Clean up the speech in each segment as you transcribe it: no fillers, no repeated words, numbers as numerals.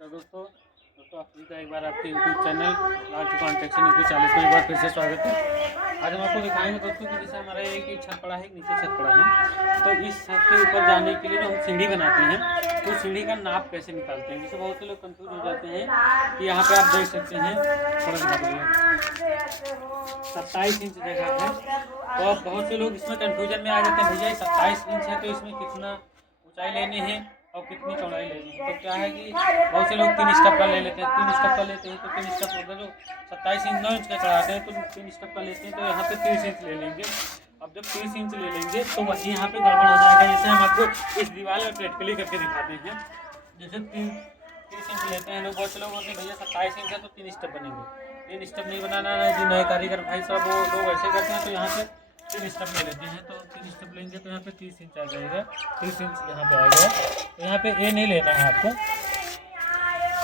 नमस्कार दोस्तों आप सभी का एक बार आपके यूट्यूब चैनल लाल चुकान टेक्शन इसमें 40 में एक बार फिर से स्वागत है। आज हम आपको दिखाएंगे दोस्तों कि जैसे हमारा एक छत पड़ा है, नीचे छत पड़ा है, तो इस छत के ऊपर जाने के लिए जो हम सीढ़ी बनाते हैं तो सीढ़ी का नाप कैसे निकालते हैं। जैसे बहुत से लोग कंफ्यूज हो जाते हैं कि यहाँ पे आप देख सकते हैं थोड़ा 27 इंच जगह है, तो अब बहुत से लोग इसमें कंफ्यूजन में आ जाते हैं, भैया 27 इंच है तो इसमें कितना ऊंचाई लेनी है और कितनी चौड़ाई लेनी है। तो क्या है कि बहुत से लोग 3 स्टेप का ले लेते हैं, 3 स्टेप का लेते हैं तो 3 स्टेप होगा जो 27 इंच 9 इंच का चढ़ाते हैं तो 3 स्टेप का लेते हैं तो यहाँ पे 30 इंच ले लेंगे। अब जब 30 इंच ले लेंगे तो वही यहाँ पे गड़बड़ हो जाएगा। जैसे हम आपको इस दीवार में प्रैक्टिकली करके दिखाते हैं। जैसे 30 इंच लेते हैं लोग, बहुत से लोग बोलते हैं भैया 27 इंच है तो 3 स्टेप बनेंगे। 3 स्टेप नहीं बनाना है, जो नए कारीगर भाई साहब वो लोग ऐसे करते हैं तो यहाँ पे 3 स्टेप ले लेते हैं। तो 3 स्टेप लेंगे तो यहाँ पे 30 इंच आ जाएगा, 30 इंच यहाँ पे आएगा। तो यहाँ पे ए नहीं लेना है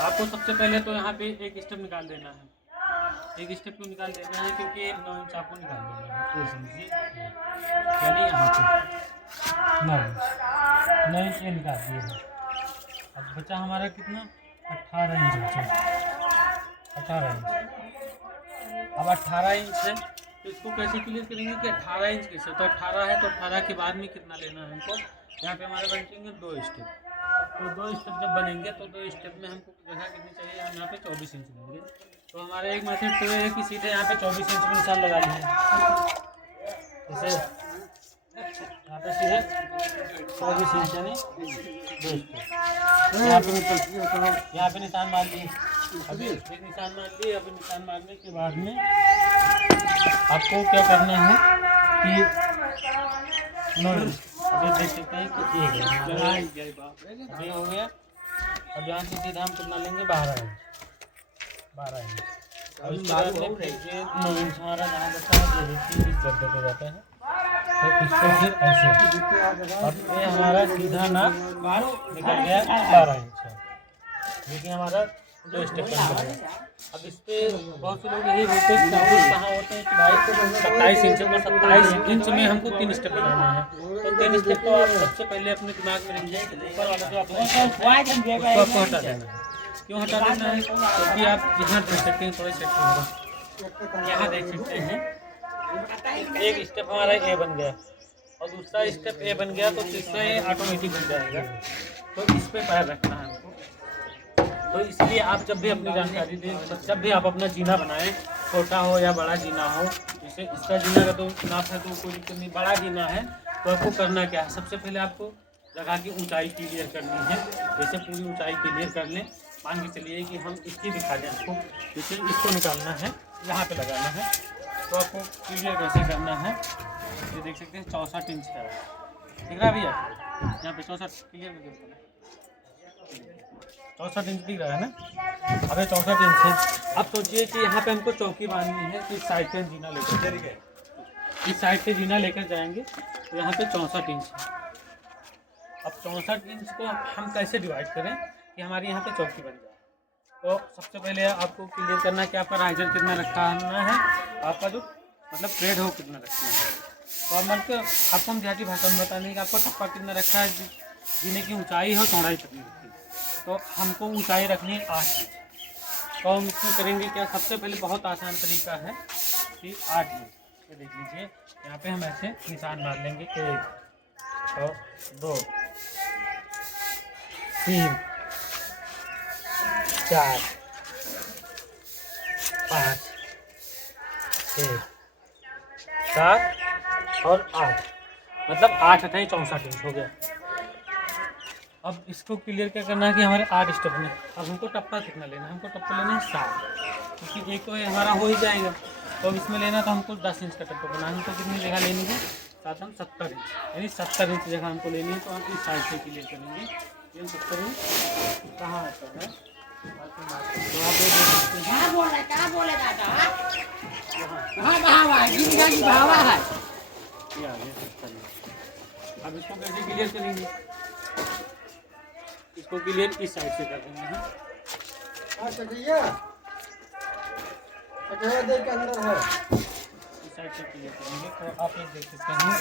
आपको सबसे पहले तो यहाँ पे एक स्टेप निकाल देना है। एक स्टेप को निकाल देना है क्योंकि 9 इंच आपको निकाल देना है, ये समझिए, यानी यहाँ पे 9 इंच ये निकाल दिए हैं। अब बचा हमारा कितना 18 इंच बचा, 18 इंच। अब 18 इंच है तो इसको कैसे क्लियर करेंगे कि 18 इंच कैसे, तो 18 है तो 18 के बाद में कितना लेना है हमको। यहाँ पे हमारे बनेंगे 2 स्टेप, तो 2 स्टेप जब बनेंगे तो 2 स्टेप में हमको जगह कितनी चाहिए, हम यहाँ पे 24 इंच लेंगे। तो हमारे एक मेथड तो है कि सीधे यहाँ पे 24 इंच में निशान लगा लेंगे। जैसे यहाँ पे सीधे 24 इंच यानी 2 स्टेप यहाँ पे निशान मार लिए। अभी एक निशान मार लिए। अभी निशान मारने के बाद में आपको क्या करना है कि अभी देख सकते हैं कि ये हो गया। अब यहाँ से सीधा हम कितना लेंगे 12 इंच, 12 इंच। और इसके बाद में ये 9 इंच हमारा जहाँ बचा है ये देखिए इस गड्ढे पे जाता है, तो इसको फिर ऐसे और ये हमारा सीधा नाप निकल गया 12 इंच है। देखिए हमारा 2 स्टेप बन गया। अब इस पर बहुत से लोग यही बोलते हैं कहाँ होते हैं कि भाई 27 इंच है तो 27 इंच में हमको 3 स्टेप बनाना है। तो 3 स्टेप तो आप सबसे पहले अपने दिमाग में रखिए कि ऊपर वाला जो आपको हटा देना है। क्यों हटा देना है? क्योंकि आप यहाँ देख सकते हैं, थोड़ा सेट होगा, यहाँ देख सकते हैं एक स्टेप हमारा ए बन गया और दूसरा स्टेप ए बन गया, तो तीसरा ये ऑटोमेटिक बन जाएगा। तो इस पर पैर रखना है हमको। तो इसलिए आप जब भी अपनी जानकारी दें, तो जब भी आप अपना जीना बनाएं, छोटा हो या बड़ा जीना हो, जैसे इसका जीना का तो नाप है तो कोई दिक्कत नहीं, बड़ा जीना है तो आपको करना क्या है, सबसे पहले आपको जगह की ऊंचाई क्लियर करनी है। जैसे पूरी ऊंचाई क्लियर कर लें, मान के चलिए कि हम इसकी दिखा दें आपको, जैसे इसको निकालना है, यहाँ पे लगाना है, तो आपको क्लियर कैसे करना है ये देख सकते हैं 64 इंच है, ठीक है भैया, यहाँ पे 64 क्लियर करके 64 इंच दिख रहा है ना। अबे 64 इंच है। अब सोचिए कि यहाँ पे हमको चौकी बांधनी है, तो इस साइड से जीना लेकर इस साइड से जीना लेकर जाएंगे तो यहाँ पे 64 इंच है। अब 64 इंच को हम कैसे डिवाइड करें कि हमारी यहाँ पे चौकी बन जाए। तो सबसे पहले आपको क्लियर करना है कि आपका राइजर कितना रखना है, आपका जो मतलब प्लेट हो कितना रखना है। तो अब मतलब आपको हम देहाती भाषा में बता दें कि आपको टप्पा कितना रखा है, जीने की ऊँचाई है चौड़ाई कितनी रखी है। तो हमको ऊंचाई रखनी है 8 इंच। तो हम इसमें करेंगे क्या, सबसे पहले बहुत आसान तरीका है कि 8 इंच ये देख लीजिए, यहाँ पे हम ऐसे निशान मार लेंगे 1 और 2 3 4 5 6 7 और 8, मतलब 8 अठाई 64 इंच हो गया। अब इसको क्लियर क्या करना है कि हमारे 8 स्टेप में अब हमको टप्पा कितना लेना है, हमको टप्पा लेना है 7, क्योंकि एक तो हमारा हो ही जाएगा। तो अब इसमें लेना तो हमको 10 इंच का टप्पा बनाना है। हमको कितनी जगह लेनी है, 7 हम 70 इंच, यानी 70 इंच जगह हमको लेनी है। तो हम इस साइड से क्लियर करेंगे, ये 70 इंच कहाँ आता है, तो आप देख सकते हैं ये आ गया 70 इंच। अब इसको कैसे क्लियर करेंगे, इसको क्लियर इस साइड से कर देंगे हैं। के अंदर है, इस साइड से क्लियर करेंगे। तो आप ये देख सकते हैं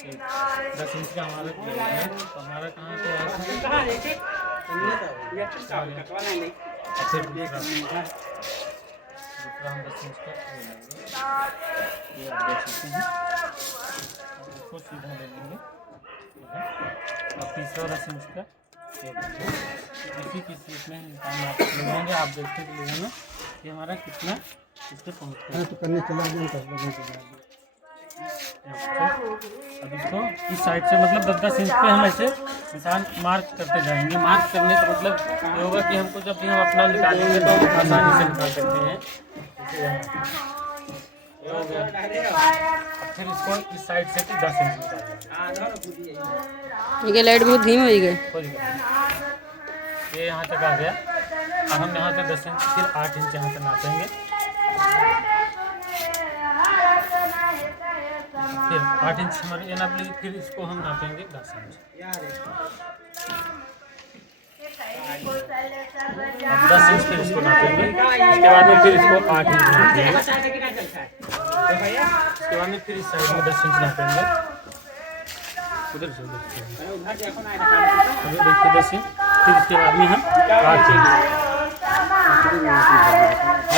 कि 10 इंच का हमारा क्लियर है। तो हमारा कहाँ पे आया, फिर दूसरा हम 10 इंच का ले लेंगे, ये आप देख सकते हैं, इसको सीधा ले लेंगे और तीसरा 10 इंच का ये इसी की सीट में निकाल आप ले लेंगे। आप देखते चलिए ना कि हमारा कितना इस पर पहुँचता है। तो करने चला अब इसको इस साइड से मतलब 10-10 इंच पे हम ऐसे निशान मार्क करते जाएंगे। मार्क करने का मतलब ये होगा कि हमको जब भी हम अपना निकालेंगे तो आसानी से निकाल सकते हैं। ये हो गया। अब फिर इसको इस साइड से 10 इंच निकालेंगे। ये लाइट बहुत धीमी हो गई। ये यहाँ तक आ गया। अब हम यहाँ से 10 इंच फिर 8 इंच यहाँ से नापेंगे। फिर 8 इंच हमारे ये नाप लीजिए। फिर इसको हम नापेंगे 10 इंच। अब 10 इंच फिर इसको नापेंगे। इसके बाद में फिर इसको 8 इंच नापेंगे। इसके बाद में फिर इस साइड में 10 इंच नापेंगे। उधर से अभी देखिए 10 इंच। फिर इसके बाद में हम 8 इंच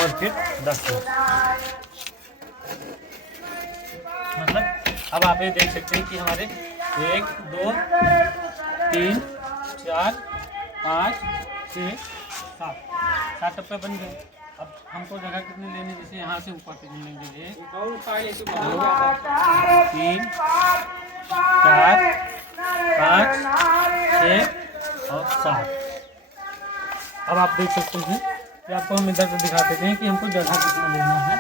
और फिर 10 इंच। मतलब अब आप ये देख सकते हैं कि हमारे 1 2 3 4 5 6 7 टप्पे बन गए। अब हमको जगह कितनी लेनी, जैसे यहाँ से ऊपर से गिनेंगे 1 2 3 4 5 6 और 7। अब आप देख सकते हैं कि आपको हम इधर से दिखा देते हैं कि हमको जगह कितना लेना है।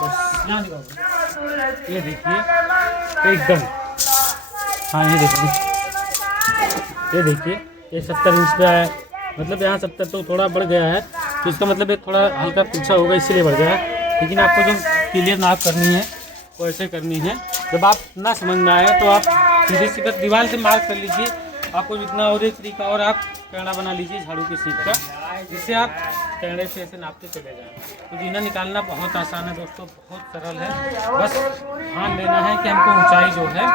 बस यहाँ दिखाओ, ये देखिए एकदम, हाँ ये देखिए, ये देखिए ये 70 इंच पे आया। मतलब यहाँ 70 तो थोड़ा बढ़ गया है, तो इसका मतलब ये थोड़ा हल्का पीछा होगा इसलिए बढ़ गया है। लेकिन आपको जो क्लियर नाप करनी है वो ऐसे करनी है। जब आप ना समझ में आए तो आप सीधे सीधे दीवार से मार्क कर लीजिए। आपको जितना और एक तरीका और आप कैमरा बना लीजिए झाड़ू की सीट का, जिससे आप कैमरे से ऐसे नापते चले जाएं। तो जीना निकालना बहुत आसान है दोस्तों, बहुत सरल है। बस ध्यान देना है कि हमको ऊंचाई जो है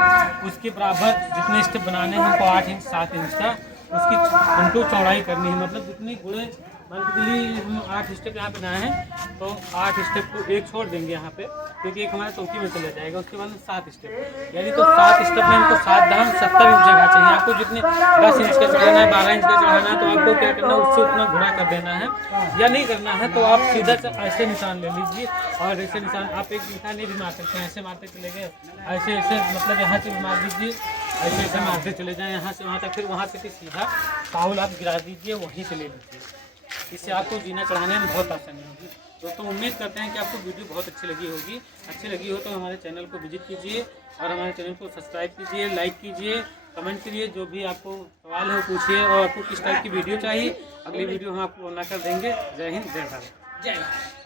उसके बराबर जितने स्टेप बनाने हैं हमको 8 इंच 7 इंच का उसकी हमको चौड़ाई करनी है। मतलब जितनी गुणे मान के चलिए हम 8 स्टेप यहाँ पे बनाए हैं तो 8 स्टेप को एक छोड़ देंगे यहाँ पे, क्योंकि एक हमारे चौकी में चला जाएगा। उसके बाद 7 स्टेप, यानी तो 7 स्टेप में हमको 7 दाम 70 इंच जगह चाहिए। आपको जितने 10 इंच का चढ़ाना है 12 इंच का चढ़ाना है तो आपको क्या करना है उससे उतना गुणा कर देना है। या नहीं करना है तो आप सीधा ऐसे निशान ले लीजिए और ऐसे निशान आप एक निशान नहीं भी मार सकते हैं। ऐसे मारते चले गए, ऐसे ऐसे मतलब यहाँ से भी मार दीजिए, ऐसे ऐसे मारते चले जाएँ यहाँ से वहाँ तक। फिर वहाँ से सीधा ताउल आप गिरा दीजिए, वहीं से ले लीजिए। इससे आपको जीना चढ़ाने में बहुत आसानी होगी। दोस्तों उम्मीद करते हैं कि आपको वीडियो बहुत अच्छी लगी होगी। अच्छी लगी हो तो हमारे चैनल को विजिट कीजिए और हमारे चैनल को सब्सक्राइब कीजिए, लाइक कीजिए, कमेंट करिए। जो भी आपको सवाल है पूछिए और आपको किस टाइप की वीडियो चाहिए, अगली वीडियो हम आपको बना कर देंगे। जय हिंद, जय भारत, जय भारत।